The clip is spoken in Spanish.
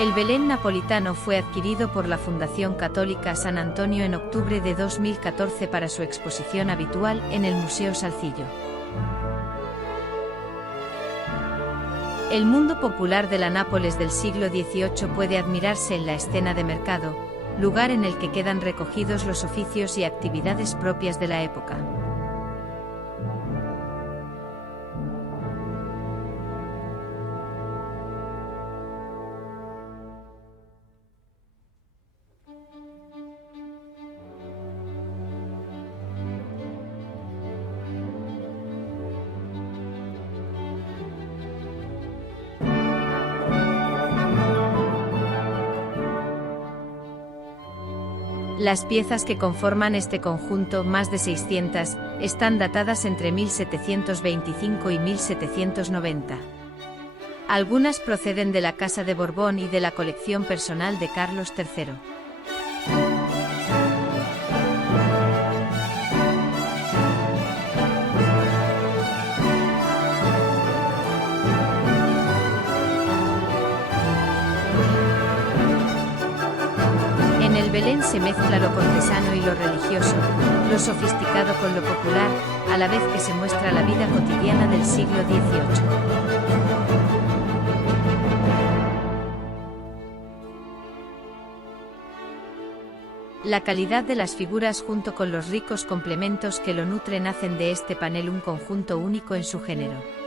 El Belén napolitano fue adquirido por la Fundación Católica San Antonio en octubre de 2014 para su exposición habitual en el Museo Salzillo. El mundo popular de la Nápoles del siglo XVIII puede admirarse en la escena de mercado, lugar en el que quedan recogidos los oficios y actividades propias de la época. Las piezas que conforman este conjunto, más de 600, están datadas entre 1725 y 1790. Algunas proceden de la Casa de Borbón y de la colección personal de Carlos III. En el Belén se mezcla lo cortesano y lo religioso, lo sofisticado con lo popular, a la vez que se muestra la vida cotidiana del siglo XVIII. La calidad de las figuras junto con los ricos complementos que lo nutren hacen de este panel un conjunto único en su género.